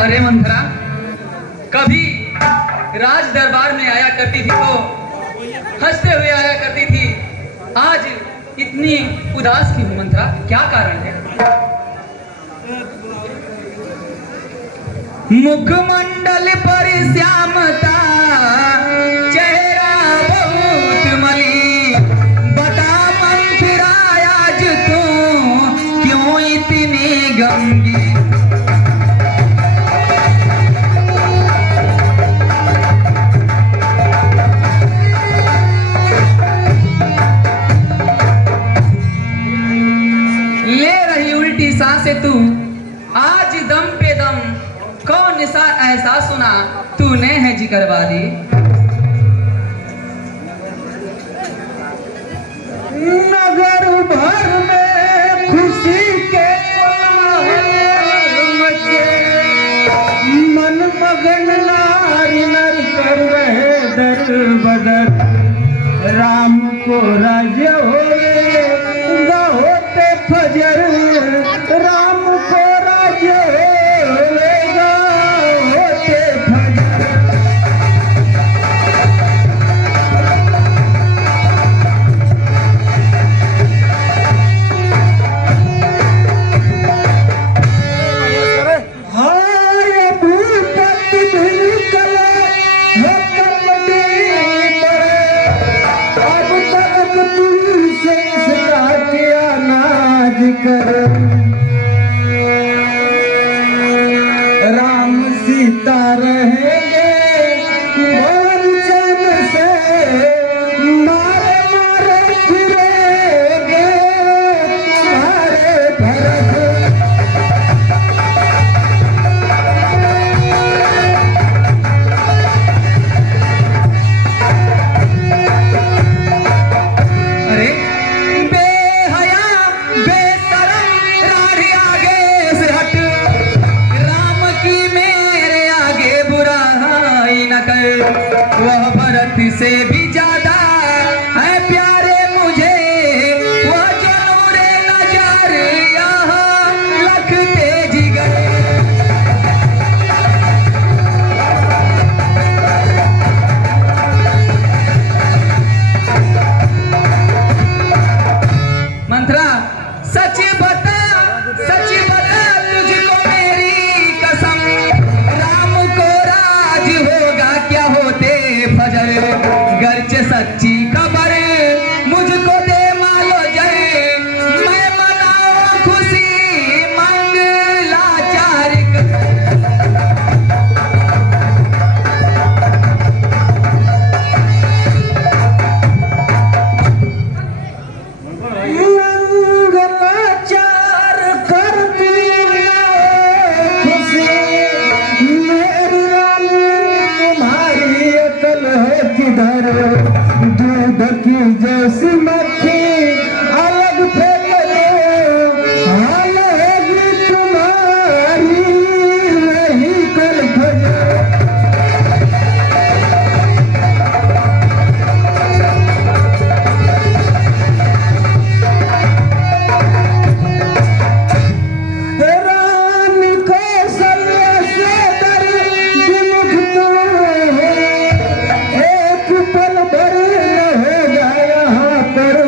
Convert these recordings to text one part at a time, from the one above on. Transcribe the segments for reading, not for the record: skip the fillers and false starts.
अरे मंथरा, कभी राज दरबार में आया करती थी तो हंसते हुए आया करती थी, आज इतनी उदास क्यों मंथरा? क्या कारण है? मुखमंडल पर श्यामता, चेहरा बहुत मलिन, बता मंथरा आज तू क्यों इतनी गंगी? सांसे तू आज दम पे दम, कौन सा एहसास सुना तूने है जिगर वाली? नगर भर में खुशी के मचे, मन मगन नारी नर कर रहे दर बदर, राम को राज्य होए होते फजर, राम को राज्य होएगा होते फजर। हाय भूपत भिलकल है कमली पड़े, अब तक तुझसे इसका क्या नाज करे। राम सीता रहेंगे भवन चैन से, मारे मारे फिरेंगे तुम्हारे भरत। अरे बेहया बेशरम राढ़ी आगे से हट, राम की मेरे आगे बुराई न कर, वह भरत से भी ज्यादा है प्यारे मुझे, वह जो नूरे नजर यहाँ लखते जिगर। मंथरा सच बता तुझको मेरी कसम, राम को राज होगा क्या होते फजर, गर्चे सच्ची खबर मुझको दे मालो जय, मैं मनाऊं खुशी मंगलाचार। मंगलाचार कर खुशी, मेरी रानी तुम्हारी अकल है किधर, दूध की जैसी मक्खी अलग फेंक दो, हाल होगी तुम्हारी नहीं कल फजर। रानी कौशल्या से डर विमुख तुम हो, एक पल भर न होगा यहाँ पर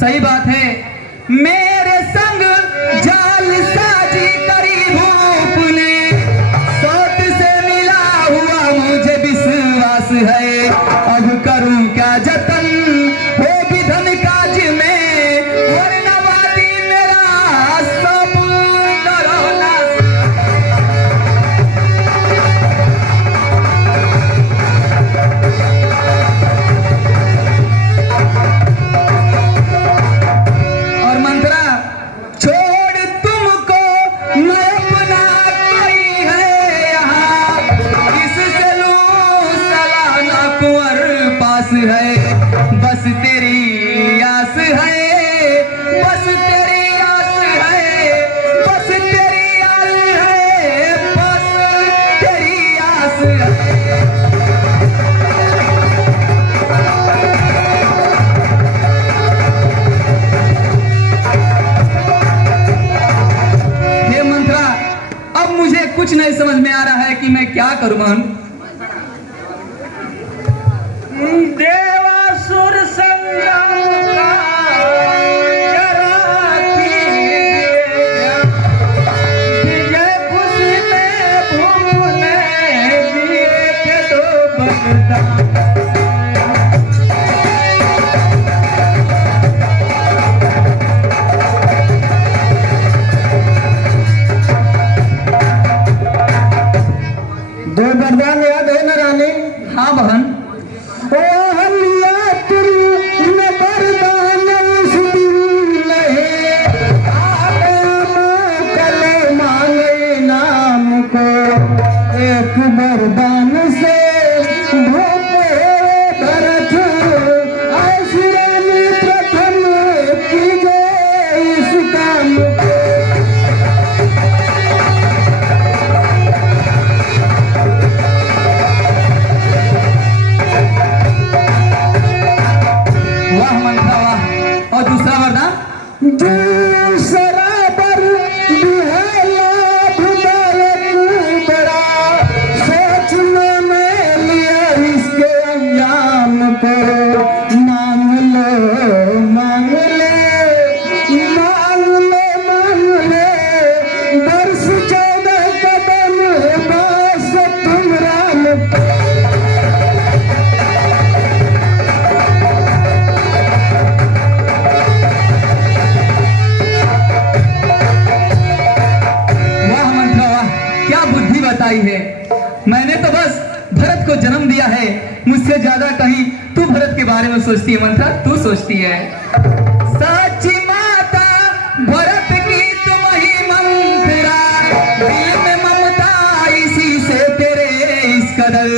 सही बात है। मेरे संग जाल साजी करी धूप ने, सोत से मिला हुआ मुझे विश्वास है। अब करूं क्या जतन हो विधन काज में, वरना वादी मेरा सब करो नाश। और मंत्रा, छोड़ तुमको मैं अपना कोई है यहाँ, किससे लूं सलाह ना कुंवर पास है। बस तेरी आस है, बस तेरी आस है, बस तेरी आस है, बस तेरी आस है। हे मंत्रा, अब मुझे कुछ नहीं समझ में आ रहा है कि मैं क्या करूं। मन देवासुर संग्राम का जरा कीजिए, विजय खुशी में भूलने दिए थे तो बलिदान। दो वरदान याद है ना रानी? हाँ बहन। ओ हलिया तुम वरदान उस दिन लहे, कल मांगे नाम को, एक वरदान से भोपे भरत, ऐसी रानी प्रथम कीजिए इस काम को। वाह मंत्रा वाह। और दूसरा वरदान? दूसरा वर है लाभदायक बड़ा, सोचने में लिया इसके अंजाम को। मांग लो मांग ले, मांग ले मांग ले, वर्ष 14 कदम बस तुम राम को। वाह मंत्रा वाह, क्या बुद्धि बताई है। मैंने तो बस भरत को जन्म दिया है, मुझसे ज्यादा कहीं तू भरत के बारे में सोचती है मंत्रा, तू सोचती है। सच्ची माता भरत की तुम ही मंत्रा, दिल में ममता इसी से तेरे इस कदर।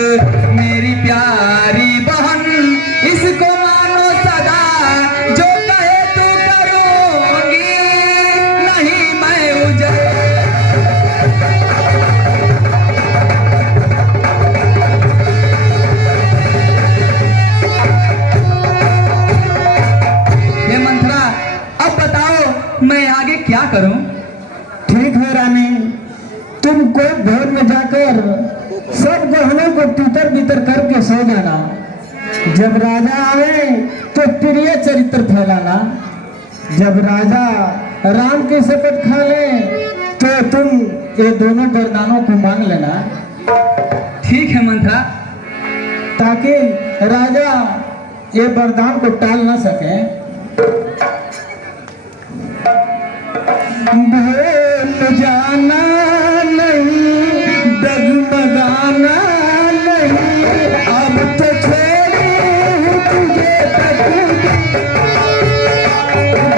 मेरी प्यारी बहन इसको मानो सदा, जो कहे तू करूंगी नहीं मैं उजर। हे मंत्रा, अब बताओ मैं आगे क्या करूं? ठीक है रानी, तुम कोई भवन में जाकर सब गहनों को तितर बितर करके सो जाना। जब राजा आवे तो प्रिय चरित्र फैलाना। जब राजा राम की शपथ खा ले तो तुम ये दोनों वरदानों को मांग लेना। ठीक है मंत्रा। ताकि राजा ये वरदान को टाल ना सके। भूल जाना नहीं, डगमगाना नहीं, अब तो छोड़ी तुझे तक।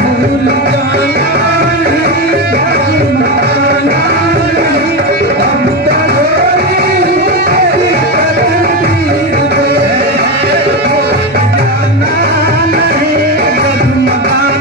भूल जाना नहीं, डगमगाना नहीं, अब तो छोड़ी तेरी तकदीर पे। भूल जाना नहीं, डगमगाना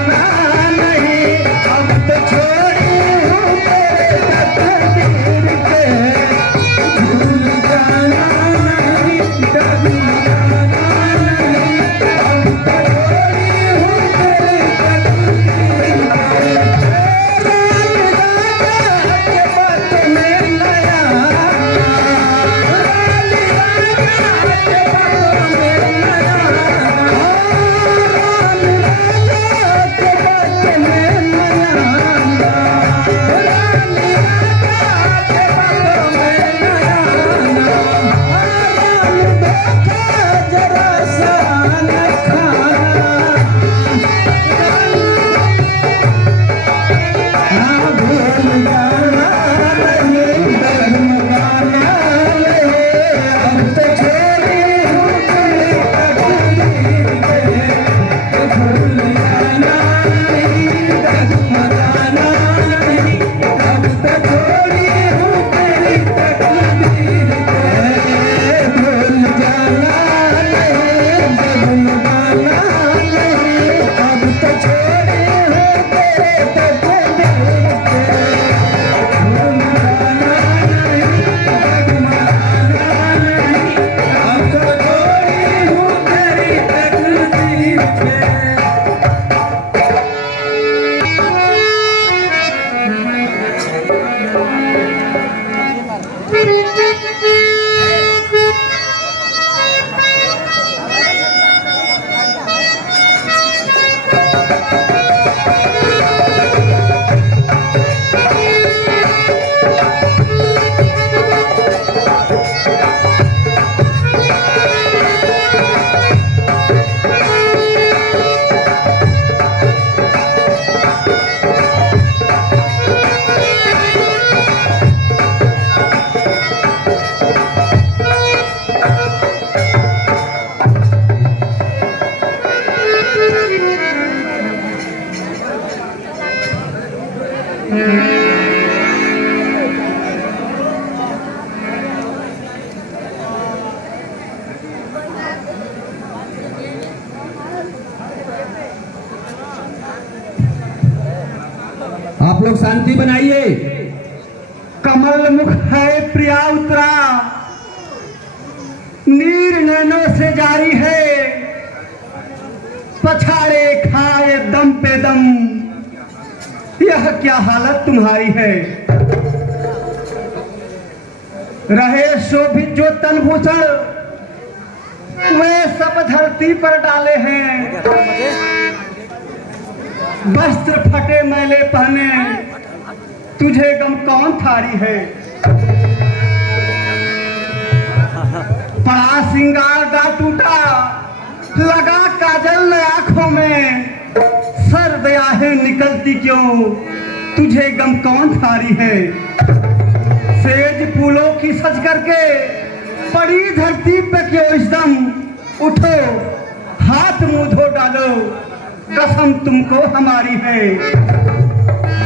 आप लोग शांति बनाइए। कमल मुख है प्रिया उतरा, नीर नैनों से जारी है, पछाड़े खाए दम पे दम, यह क्या हालत तुम्हारी है। रहे शोभित जो तन भूषण वे सब धरती पर डाले हैं, वस्त्र फटे मैले पहने तुझे गम कौन थारी है। पड़ा सिंगार दा टूटा, लगा काजल आंखों में, सर्द आहें निकलती क्यों तुझे गम कौन थारी है। सेज फूलों की सज करके पड़ी धरती पे क्यों इस दम, उठो हाथ मुंह धो डालो, कसम तुमको हमारी है।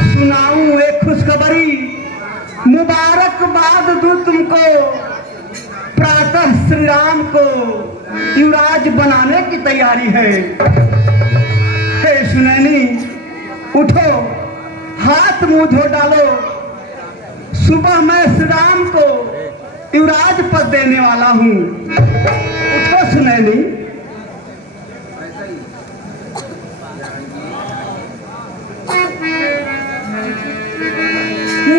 सुनाऊं एक खुशखबरी, मुबारकबाद दूं तुमको, प्रातः श्री राम को युवराज बनाने की तैयारी है। हे सुनैनी उठो हाथ मुंह धो डालो, सुबह मैं श्री राम को युवराज पद देने वाला हूँ। उठो सुनैनी।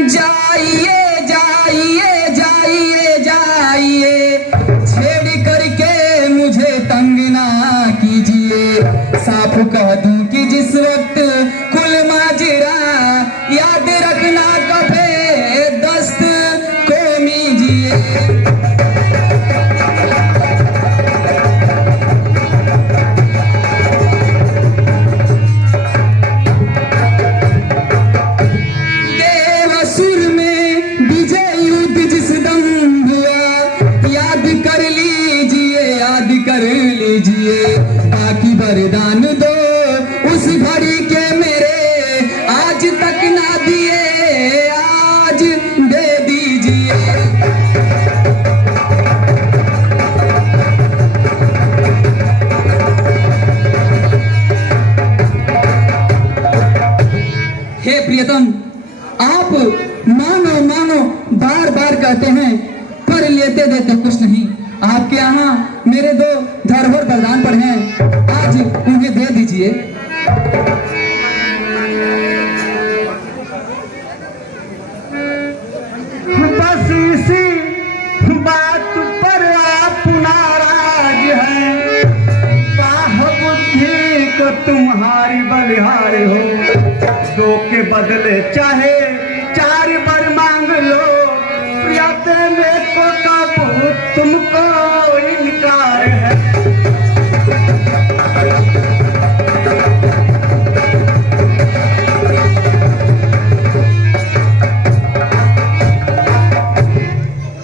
जाइए जाइए जाइए जाइए, छेड़ करके मुझे तंग ना कीजिए। साफ कह दूं कि जिस वक्त कुल माजरा, याद रखना कफे दस्त को मीजिए। बाकी वरदान दो उस घड़ी के मेरे, आज तक ना दिए आज दे दीजिए। हे प्रियतम, आप मानो मानो बार बार कहते हैं, पर लेते देते कुछ नहीं। आपके यहाँ मेरे दो धरोहर वरदान पड़े हैं, आज उन्हें दे दीजिए। बस इसी बात पर आप नाराज हैं, बाह बुद्धि को तुम्हारी बलिहारी हो। दो के बदले चाहे चार बार मांग लो, प्रिया देने को कब तुमको इनकार है।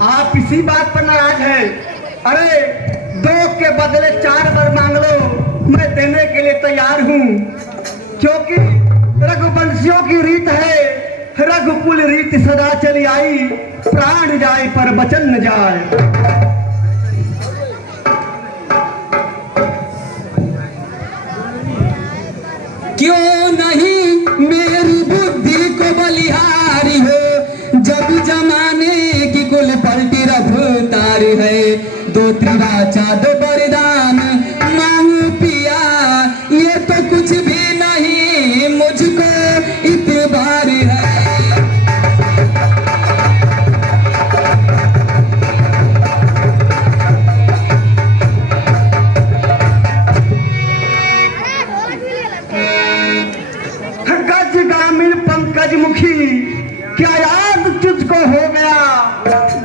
आप इसी बात पर नाराज है। अरे दो के बदले चार बार मांग लो, मैं देने के लिए तैयार हूँ, क्योंकि रघुवंशियों की रीत है, रघुकुल रीत सदा चली आई, प्राण जाए पर वचन न जाए। क्यों नहीं मेरी बुद्धि को बलिहारी हो, जब जमाने की कुल पलटी रफ्तार है। दो त्रिराचा दो वरदान मांगू पिया, ये तो कुछ भी नहीं मुझको इतबार है। गज गामिन पंकज मुखी, क्या याद तुझको हो गया,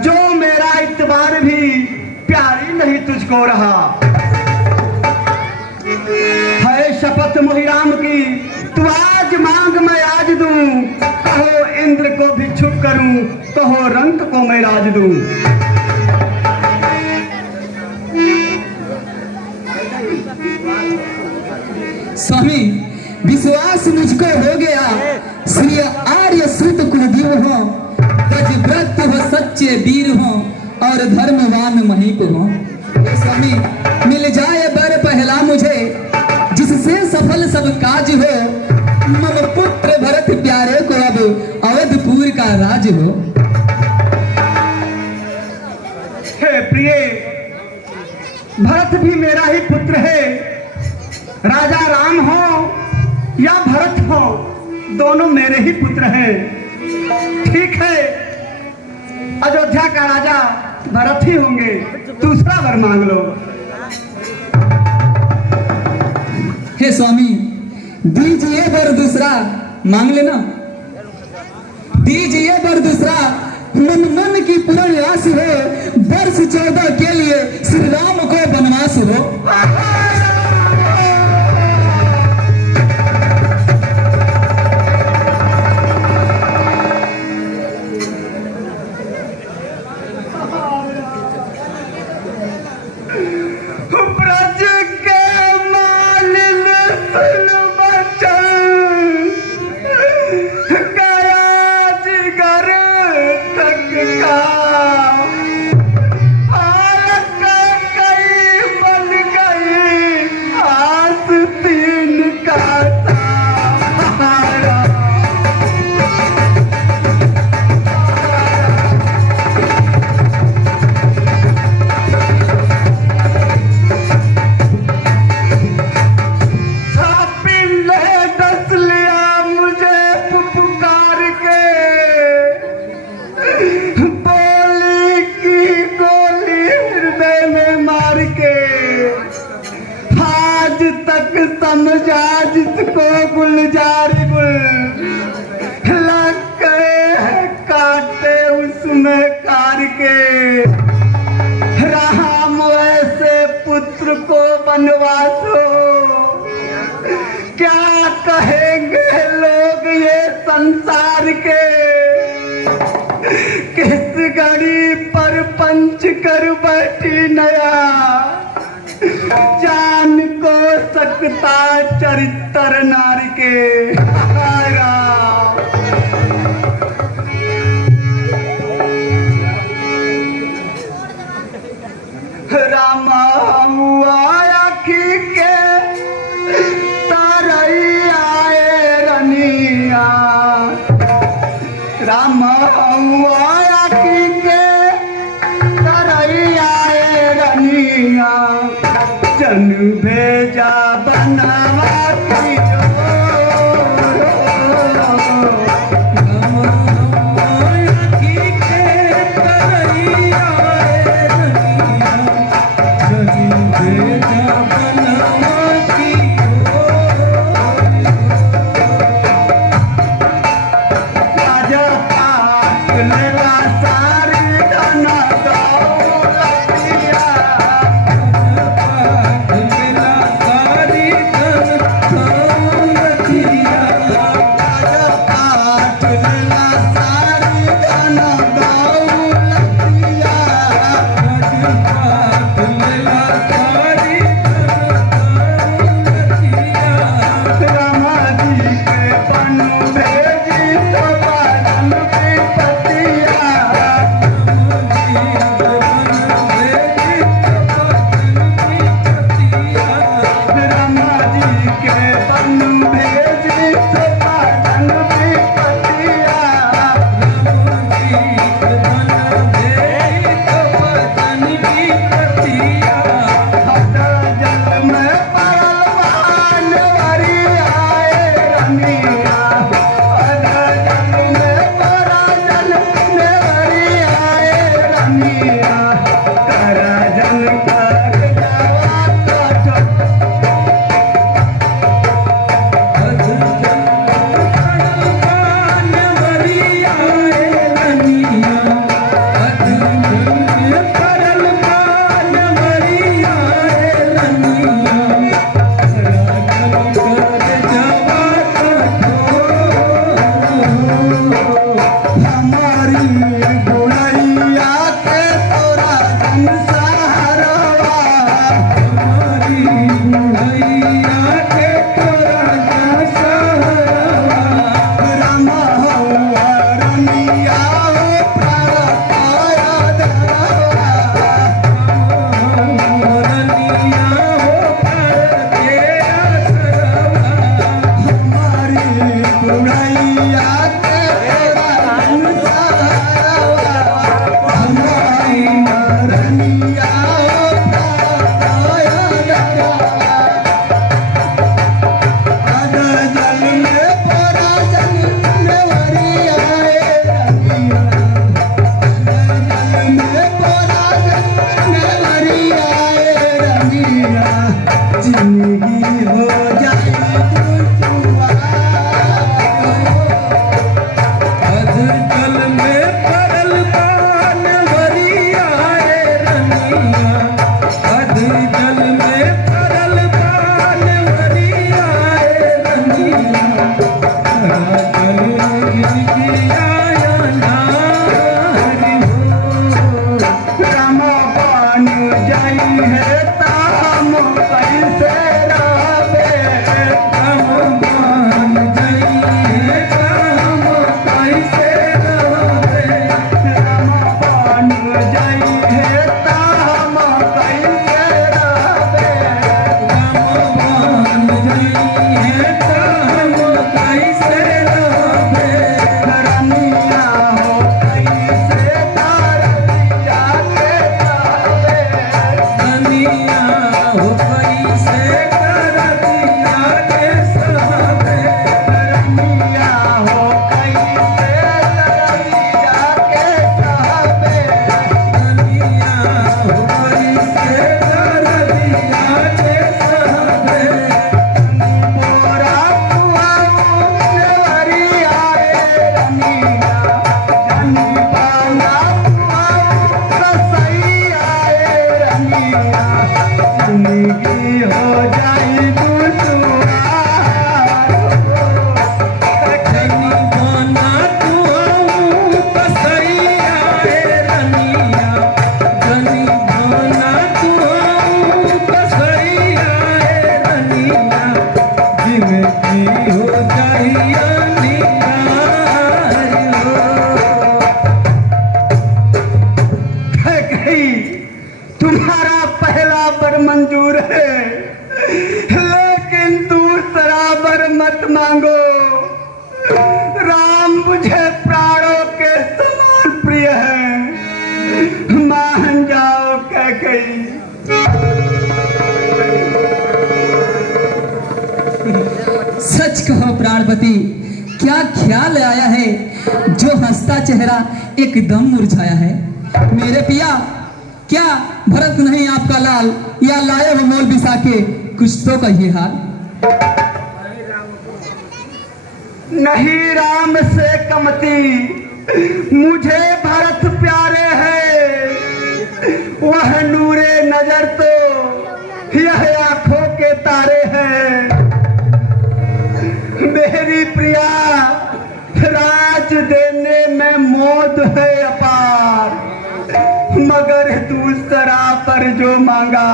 जो मेरा इतबार भी प्यारी नहीं तुझको रहा। है शपथ मोहिराम की तू आज मांग मैं आज दूं, कहो इंद्र को भी छुप करूं, कहो रंग को मैं राज दूं। स्वामी विश्वास मुझको हो गया, श्री आर्य सूत कुलदेव हो, ब्रत हो सच्चे वीर हो, और धर्मवान महीप हो। स्वामी मिल जाए बर पहला मुझे, जिससे सफल सब काज हो, मम पुत्र भरत प्यारे को अब अवधपुर का राज हो। हे प्रिय, भरत भी मेरा ही पुत्र है। राजा राम हो या भरत हो, दोनों मेरे ही पुत्र हैं। ठीक है, अयोध्या का राजा भरत ही होंगे। दूसरा वर मांग लो। हे स्वामी, दीजिए वर दूसरा, मांग लेना। दीजिए वर दूसरा, मन मन की पूर्ण राशि हो। वर्ष 14 के लिए श्री राम को वनवास हो। ब्रज के मालिन सुन बचन, गया जिगर तक का। हालत कई बन गई, आस्तीन का सहारा। समझा जिसको गुलजारी गुल, लग गए काटे उसमें कार के। राम ऐसे पुत्र को वनवास हो, क्या कहेंगे लोग ये संसार के। किस घड़ी पर पंच कर बैठी नया, जान को सकता चरित्र नारी के। राम आया के तारई आए रनिया। राम आया के तारई आए रनिया। जन भेजा बनवाती सारी तुम्हारा पहला वर मंजूर है, लेकिन दूसरा वर मत मांगो। राम मुझे प्राणों के समान प्रिय है, मान जाओ कैकेयी। सच कहो प्राणपति, क्या ख्याल आया है जो हंसता चेहरा एकदम मुरझाया है। मेरे पिया, क्या भरत नहीं आपका लाल, या लाए हो मोल बिसा के कुछ तो कहिए हाल। नहीं राम से कमती मुझे भरत प्यारे है, वह नूरे नजर तो यह आंखों के तारे हैं। मेरी प्रिया, राज देने में मौत है अपार, मगर दूसरा पर जो मांगा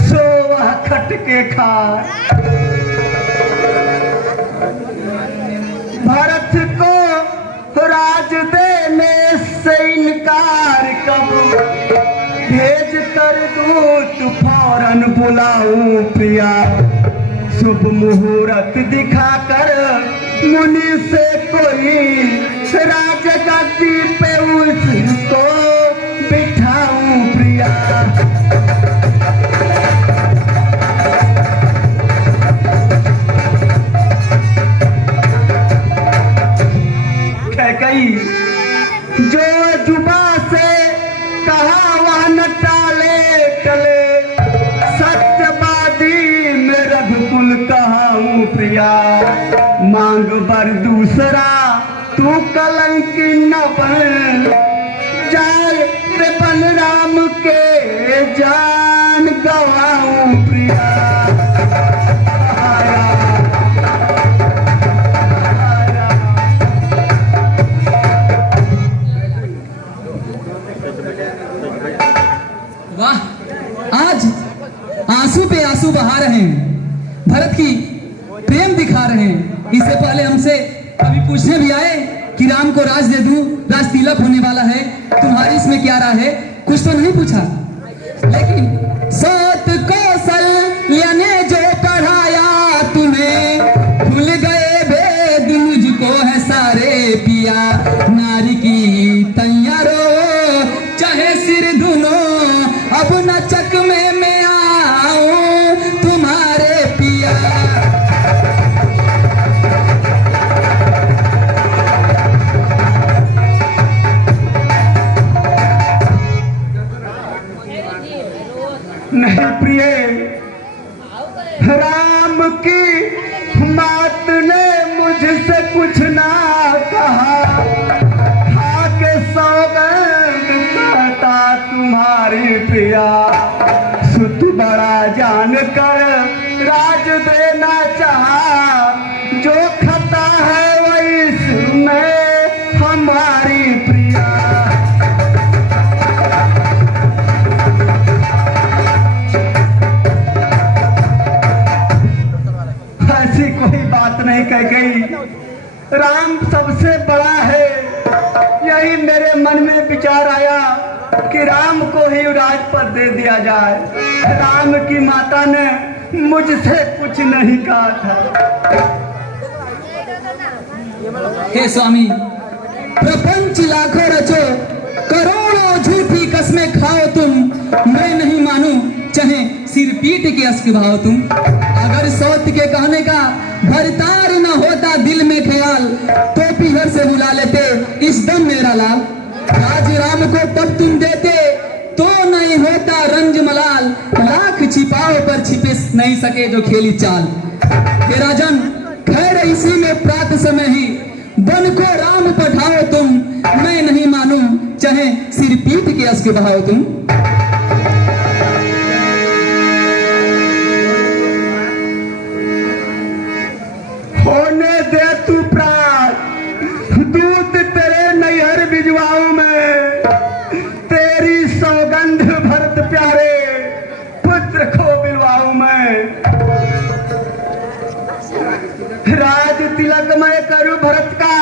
सो वह खट के खा। भरत को राज देने से इनकार कब, भेज कर दूत फौरन बुलाऊं प्रिया। शुभ मुहूर्त दिखाकर मुनि से कोई राजगद्दी पे उसको बिठाऊं प्रिया। कैकेयी, जो जुबा से कहा वह न टाले टले, सत्यवादी में रघुकुल कहाऊं प्रिया। मांग बर दूसरा तू कलंकी न बन, जाए ते बन राम के जान गवाऊं प्रिया। वाह, आज आंसू पे आंसू बहा रहे हैं, भरत की प्रेम दिखा रहे हैं। इससे पहले हमसे कभी पूछने भी आए कि राम को राज दे दूं, राज तिलक होने वाला है, तुम्हारी इसमें क्या राय है, कुछ तो नहीं पूछा। लेकिन सत कौशल्य ने जो पढ़ाया तुम्हें, भूल गए भेद मुझको है सारे पिया। नारी की तैयारो चाहे सिर धुनो नहीं प्रिय, राम की मात ने मुझसे कुछ ना कहा, खाके सौगंध कहता तुम्हारी प्रिया, सुत बड़ा जानकर राज देना चाहा, जो खता है वही में हमारी प्रिया। ऐसी कोई बात नहीं कह गई, राम सबसे बड़ा है। यही मेरे मन में विचार आया कि राम को ही राजपद दे दिया जाए। राम की माता ने मुझसे कुछ नहीं कहा था। हे स्वामी, प्रपंच लाखों रचो, करोड़ों झूठी कस्में खाओ तुम, मैं नहीं मानू चाहे सिर पीट के अस्क भाओ तुम। अगर सौत के कहने का भरतार न होता दिल में ख्याल, तो पीहर से बुला लेते इस दम मेरा लाल। राज राम को तब तुम देते तो नहीं होता रंज मलाल, लाख छिपाओ पर छिपे नहीं सके जो खेली चाल। हे राजन, खैर इसी में प्रात समय ही बन को राम पठाओ तुम, मैं नहीं मानू चाहे सिर पीट के अस्क बहाओ तुम। होने दे तू प्राण, दूत तेरे नैहर भिजवाऊं मैं, तेरी सौगंध भरत प्यारे पुत्र को बिलवाऊं मैं। राज तिलक मैं करूं भरत का,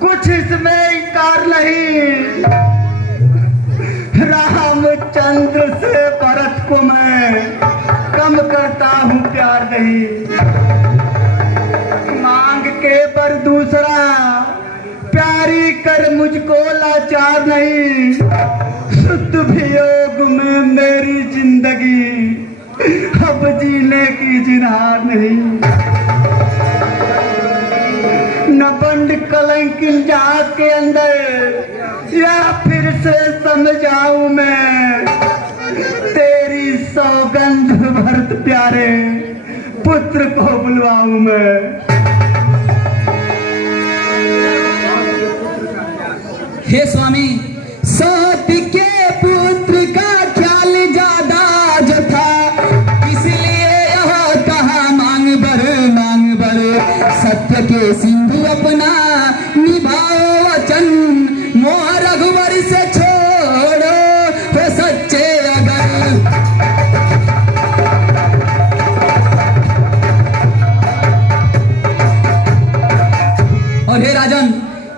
कुछ इसमें इनकार नहीं। रामचंद्र से भरत को मैं कम करता हूं प्यार नहीं। मांग के पर दूसरा प्यारी कर मुझको लाचार नहीं। सुत वियोग में मेरी जिंदगी अब जीने की जिन्हार नहीं। न बंद कलंकिन जाग के अंदर या फिर से समझाऊं मैं, तेरी सौगंध भरत प्यारे पुत्र को बुलवाऊं मैं। हे स्वामी, सौत के पुत्र का ख्याल ज्यादा जो था, इसलिए यह कहा मांग बर सत्य के सिंधु अपना निभाओ वचन, मोह रघुवर से छोड़ो हो सच्चे अगर। और हे राजन,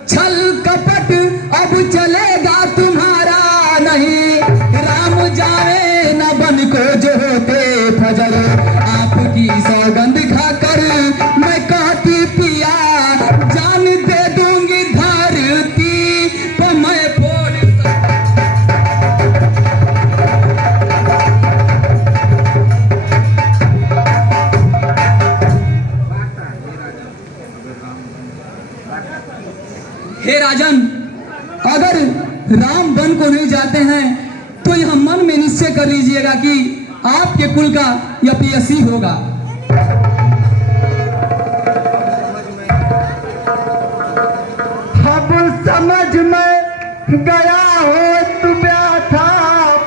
छल कपट अब चलेगा तुम्हारा नहीं, राम जावे न बन को जो होते फजल। आपकी सौगंध खाकर मैं कहती पिया, जान दे दूंगी धरती पर मैं फोड़। हे राजन, अगर राम वन को नहीं जाते हैं तो यह मन में निश्चय कर लीजिएगा कि आपके कुल का यह पीएससी होगा। अब समझ में गया हो तू व्यथा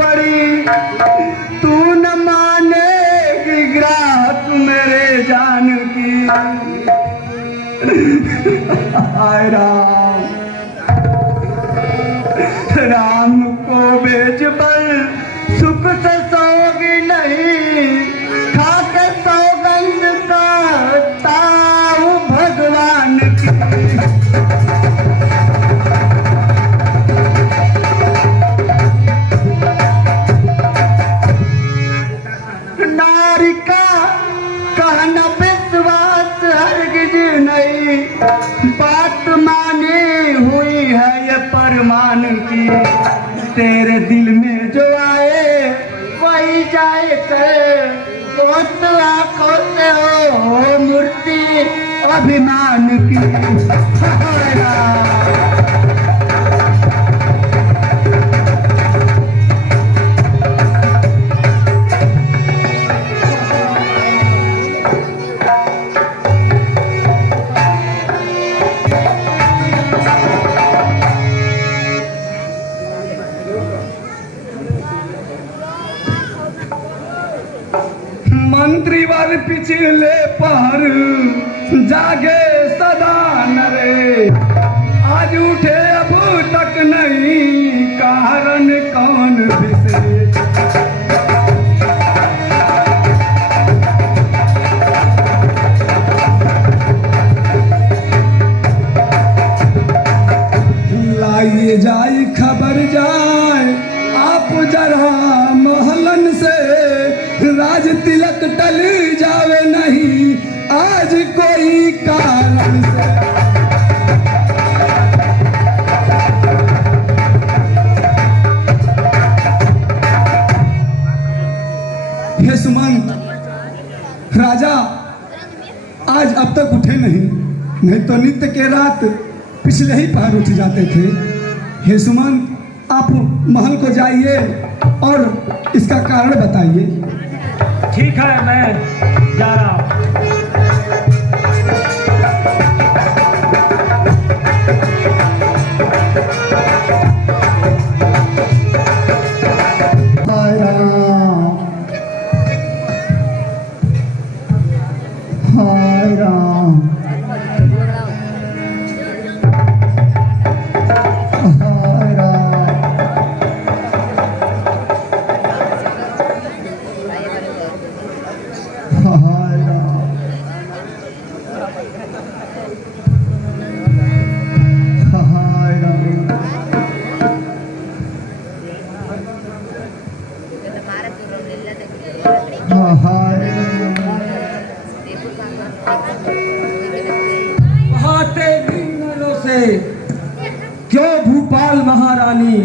बड़ी, तू न मानेगी ग्राहक मेरे जान की। हाय राम, राम को बेच पर सुख से सोगी नहीं, खाके सौगंध का ताऊ भगवान की। नारी का कहना विश्वास हरगिज नहीं, बात मानी हुई है ये परमान की। तेरे दिल में जो आए वही जाए कर, दोस्त आंखों से हो मूर्ति अभिमान की। हाय राम। मंत्री वाले पिछले पर जागे सदा नरे, आज उठे अब तक नहीं कारण कौन विशेष। लाइए जाए खबर जाए आप जरा मोहल्लन से, राज तिलक टल जावे नहीं आज कोई कारण से। हे सुमंत, राजा आज अब तक उठे नहीं तो नित्य के रात पिछले ही पहर उठ जाते थे। हे सुमंत, आप महल को जाइए और इसका कारण बताइए। ठीक है, मैं जा रहा हूँ। हाय राम, हाय राम, हाय राम। हाय राम, हाय राम, हाय बहाते दिनों से क्यों भूपाल महारानी,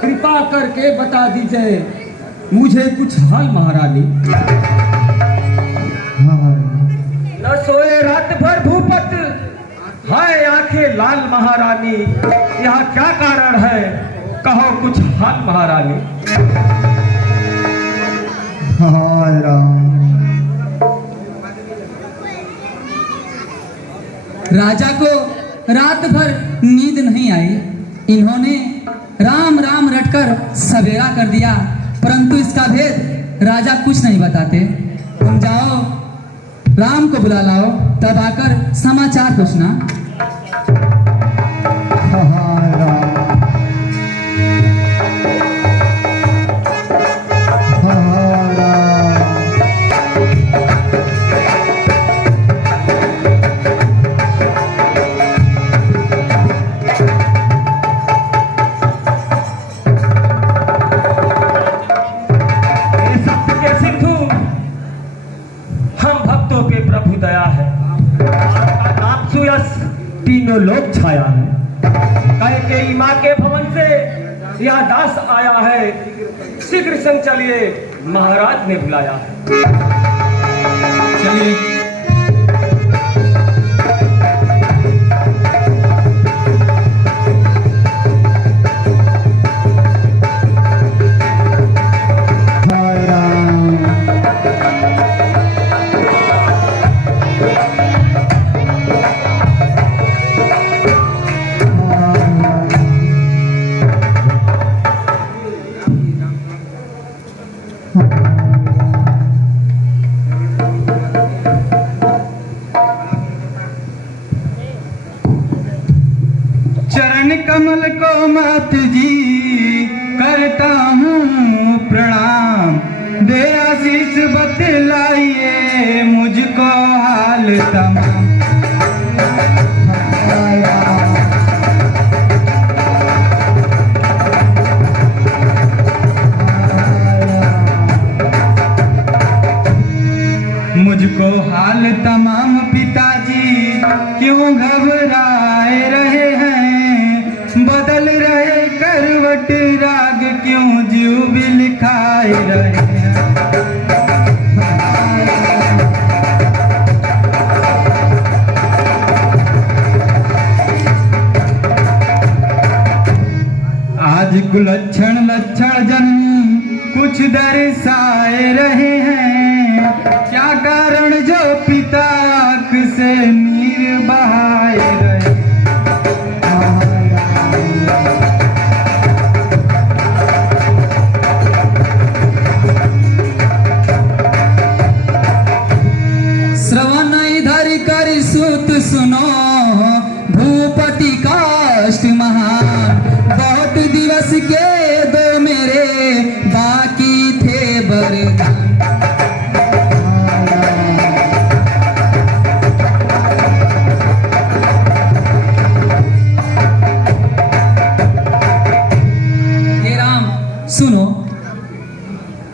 कृपा करके बता दीजिए मुझे कुछ हाल महारानी। न सोए रात भर भूपत, हाय आंखें लाल महारानी, यहाँ क्या कारण है, कहो कुछ हाल महारानी। हाय राम। राजा को रात भर नींद नहीं आई। इन्होंने राम राम रटकर सवेरा कर दिया, परंतु इसका भेद राजा कुछ नहीं बताते। तुम जाओ, राम को बुला लाओ, तब आकर समाचार पूछना। हाय राम, हाय राम। हे सत्य के सिंधु, हम भक्तों पे प्रभु दया है, आपका नाम सुयस तीनों लोग छाया है। कह के माँ के भवन से यह दास आया है, शीघ्र संग चलिए, महाराज ने बुलाया है। चलिए। हाय राम, चरण कमल को मात जी करता हूँ प्रणाम, दे आशीष बतलाइए मुझको हाल तमाम। हाय राम, हाय राम। मुझको हाल तमाम पिताजी क्यों घबराए रहे हैं, बदल रहे करवट राग क्यों जीव भी लिखाए रहे हैं। आज कुलक्षण लक्षण जननी कुछ दर्शाए रहे हैं, क्या कारण जो पिता आँख से नीर बहाए रहे।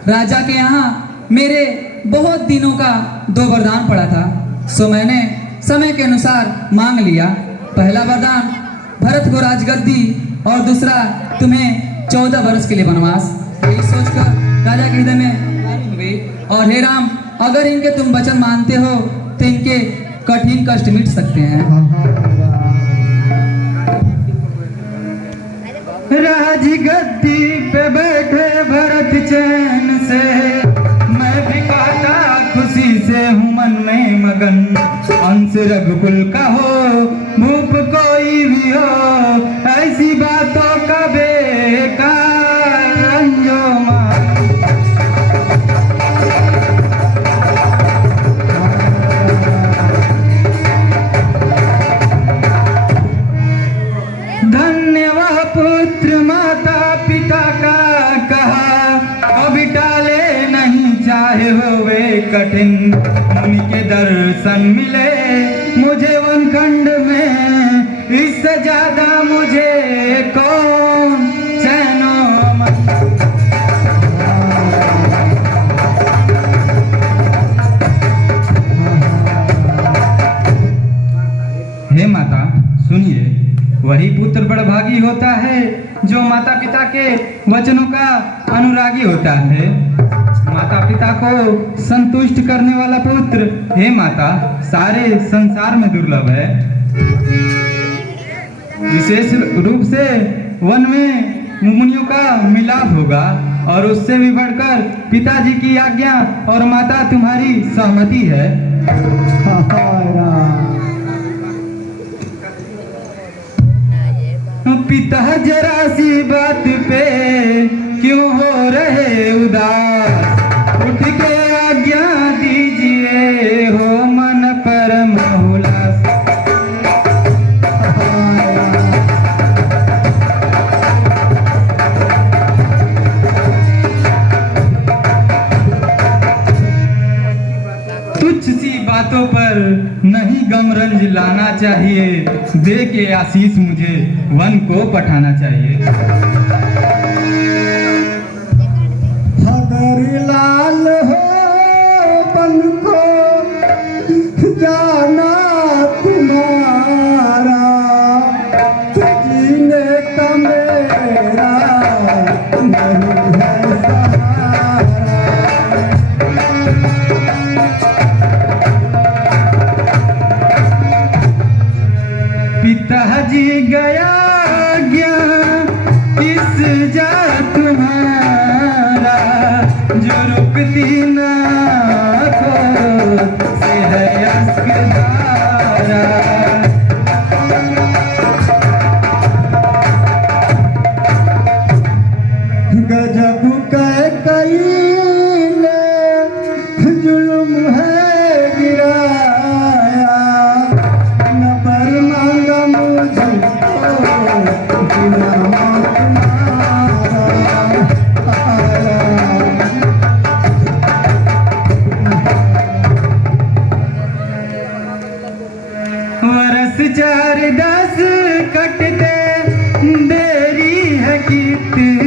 राजा के यहाँ मेरे बहुत दिनों का 2 वरदान पड़ा था, सो मैंने समय के अनुसार मांग लिया। पहला वरदान भरत को राजगद्दी और दूसरा तुम्हें 14 वर्ष के लिए वनवास। यही सोचकर राजा के हृदय में हानि हुई। और हे राम, अगर इनके तुम वचन मानते हो तो इनके कठिन कष्ट मिट सकते हैं। राजगद्दी पे बैठे भरत चैन से, मैं भी काटा खुशी से हूँ मन में मगन। अंश रघुकुल का हो भूप कोई भी हो, ऐसी बातों का बेकार अंजोमा। धन्यवाद पुत्र माता पिता का कहा, कभी टाले नहीं चाहे हो वे कठिन। मुनि के दर्शन मिले मुझे वनखंड में, इससे ज्यादा मुझे कौन चैनो मन। हे माता सुनिए, वही पुत्र बड़भागी होता है जो माता पिता के वचनों का अनुरागी होता है। माता पिता को संतुष्ट करने वाला पुत्र, हे माता, सारे संसार में दुर्लभ है। विशेष रूप से वन में मुनियों का मिलाप होगा, और उससे भी बढ़कर पिताजी की आज्ञा और माता तुम्हारी सहमति है। पिता जरा सी बात पे क्यों हो रहे उदास, उठ के आज्ञा दीजिए हो मन परम उल्लास। तुच्छ सी बातों पर नहीं गम रंज लाना चाहिए, दे के आशीष मुझे वन को पठाना चाहिए। हदरी लाल हो बन को जाना तुम्हारा, जीने का मेरा नहीं है सहारा। पिताजी गया आज्ञा किस जा तुम्हारा, जो रुकती ना को से है अस्कदारा। गजब कई जुल्म है गिराया, न पर मांगा मुझको बिना मौत मारा। वर्ष 4-10 कटते देरी है कितनी,